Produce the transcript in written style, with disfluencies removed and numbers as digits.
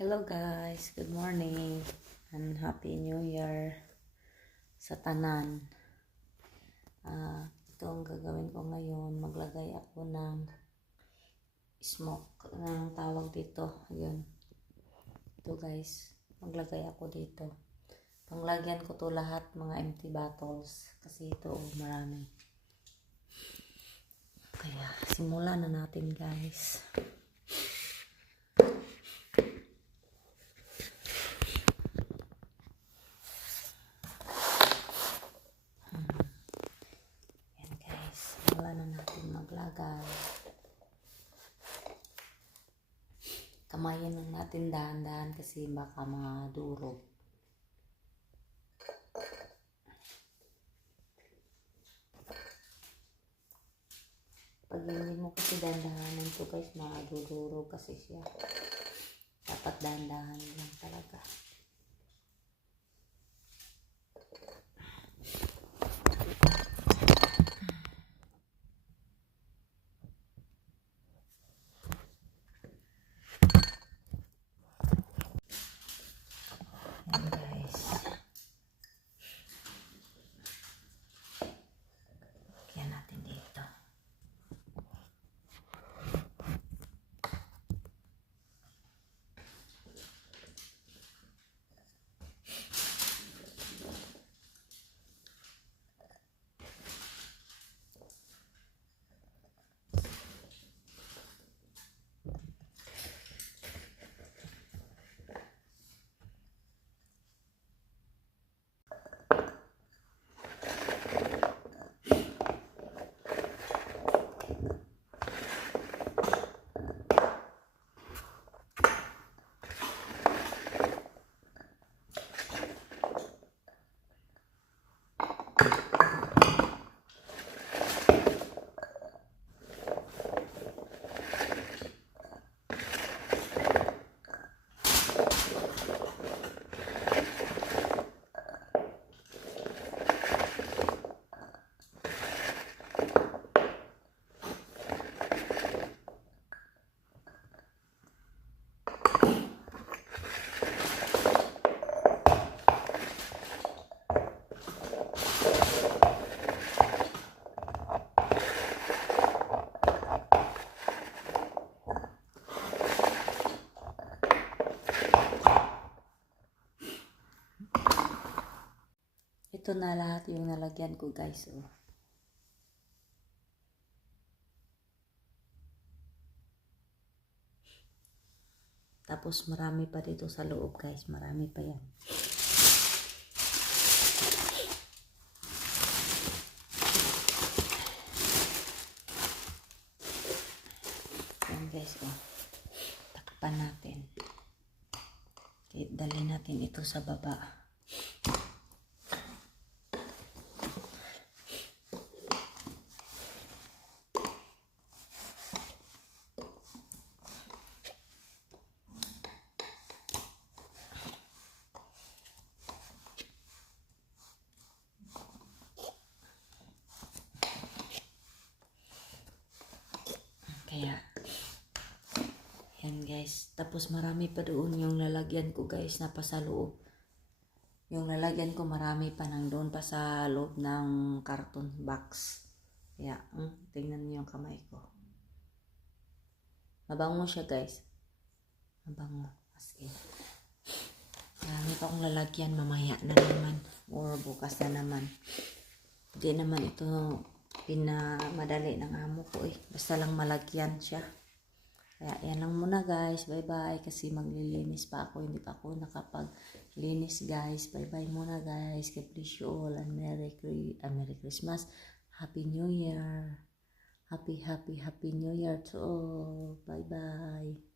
Hello guys, good morning and Happy New Year sa tanan. Ito ang gagawin ko ngayon, maglagay ako ng smoke, ng tawag dito. Ayun. Ito guys, maglagay ako dito. Panglagyan ko to lahat mga empty bottles kasi ito marami. Kaya simulan na natin guys. Simulan na natin maglagay. Kamayin lang natin dahan-dahan kasi baka madurog. Pag hindi mo kasi dahan-dahanan to guys, madudurog kasi siya. Dapat dahan-dahan lang talaga. Ayan guys. Lagyan natin dito. Ito na lahat yung nalagyan ko guys. Oh. Tapos marami pa dito sa loob guys. Marami pa yan. Yan guys. Oh. Takpan natin. Okay, dali natin ito sa baba. Kaya, yan guys. Tapos marami pa doon yung lalagyan ko guys na pa sa loob. Yung lalagyan ko marami pa nang doon pa sa loob ng carton box. Kaya, tingnan niyo yung kamay ko. Mabango siya guys. Mabango. As in. Marami pa akong lalagyan mamaya na naman. Or bukas na naman. Hindi naman ito pinamadali ng amo ko eh. Basta lang malagyan siya. Kaya yan lang muna guys. Bye bye. Kasi maglilinis pa ako. Hindi pa ako nakapaglinis guys. Bye bye muna guys. God bless you all. And Merry Christmas. Happy New Year. Happy New Year to all. Bye bye.